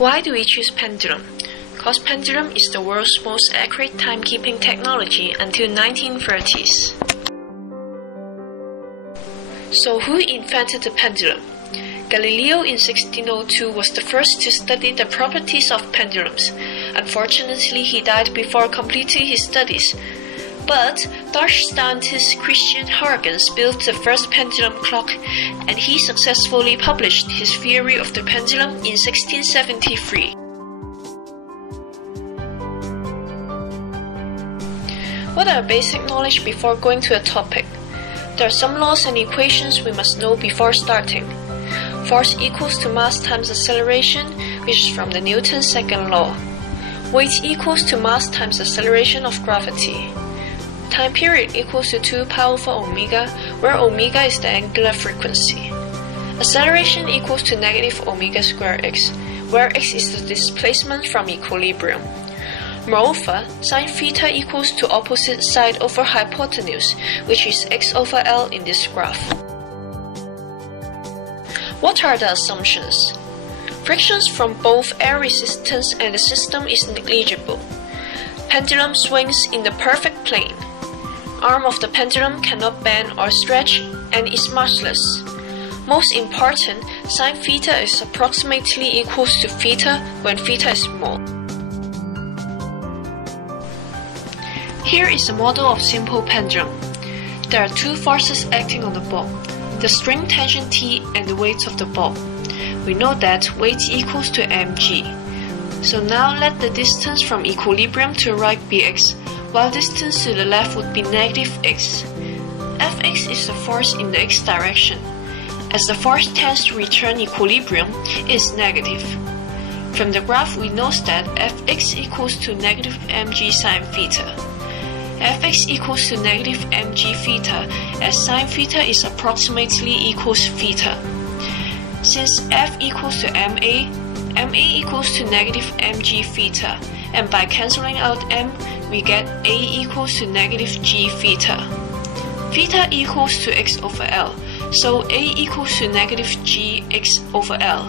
Why do we choose pendulum? Because pendulum is the world's most accurate timekeeping technology until 1930s. So who invented the pendulum? Galileo in 1602 was the first to study the properties of pendulums. Unfortunately, he died before completing his studies. But Dutch scientist Christian Huygens built the first pendulum clock, and he successfully published his theory of the pendulum in 1673. What are basic knowledge before going to a topic? There are some laws and equations we must know before starting. Force equals to mass times acceleration, which is from the Newton's second law. Weight equals to mass times acceleration of gravity. Time period equals to 2 pi over omega, where omega is the angular frequency. Acceleration equals to negative omega square x, where x is the displacement from equilibrium. Moreover, sin theta equals to opposite side over hypotenuse, which is x over L in this graph. What are the assumptions? Frictions from both air resistance and the system is negligible. Pendulum swings in the perfect plane. Arm of the pendulum cannot bend or stretch and is massless. Most important, sin theta is approximately equals to theta when theta is small. Here is a model of simple pendulum. There are two forces acting on the ball, the string tension T and the weight of the ball. We know that weight equals to mg. So now let the distance from equilibrium to right be x, while distance to the left would be negative x. Fx is the force in the x direction. As the force tends to return equilibrium, it is negative. From the graph we know that Fx equals to negative mg sin theta. Fx equals to negative mg theta, as sin theta is approximately equals theta. Since F equals to ma equals to negative mg theta, and by cancelling out m, we get a equals to negative g theta. Theta equals to x over L, so a equals to negative g x over L.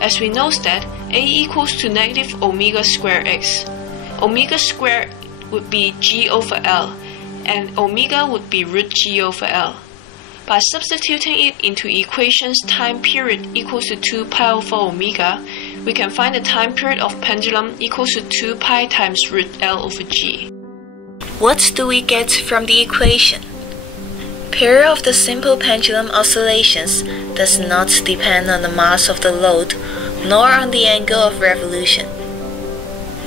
As we know that a equals to negative omega square x. Omega square would be g over L, and omega would be root g over L. By substituting it into equations time period equals to 2 pi over omega, we can find the time period of pendulum equals to 2 pi times root L over g. What do we get from the equation? Period of the simple pendulum oscillations does not depend on the mass of the load nor on the angle of revolution.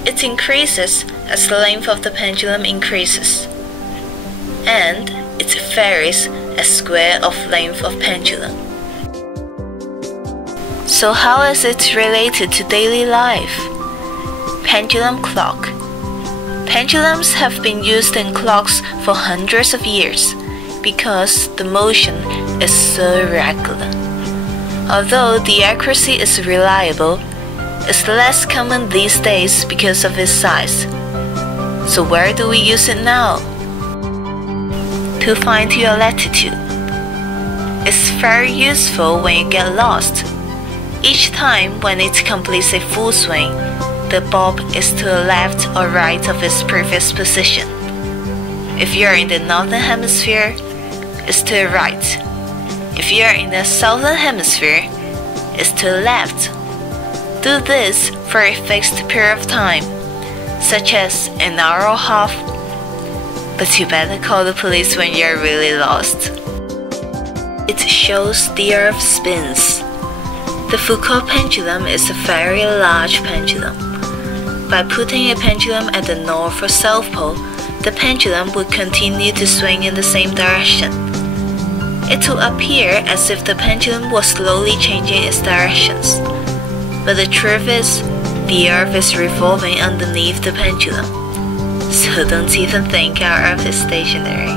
It increases as the length of the pendulum increases, and it varies as square of length of pendulum. So how is it related to daily life? Pendulum clock. Pendulums have been used in clocks for hundreds of years because the motion is so regular. Although the accuracy is reliable, it's less common these days because of its size. So where do we use it now? To find your latitude. It's very useful when you get lost. Each time when it completes a full swing, the bob is to the left or right of its previous position. If you're in the northern hemisphere, it's to the right. If you're in the southern hemisphere, it's to the left. Do this for a fixed period of time, such as an hour or half, but you better call the police when you're really lost. It shows the Earth spins. The Foucault pendulum is a very large pendulum. By putting a pendulum at the north or south pole, the pendulum would continue to swing in the same direction. It will appear as if the pendulum was slowly changing its directions. But the truth is, the Earth is revolving underneath the pendulum. So don't even think our Earth is stationary.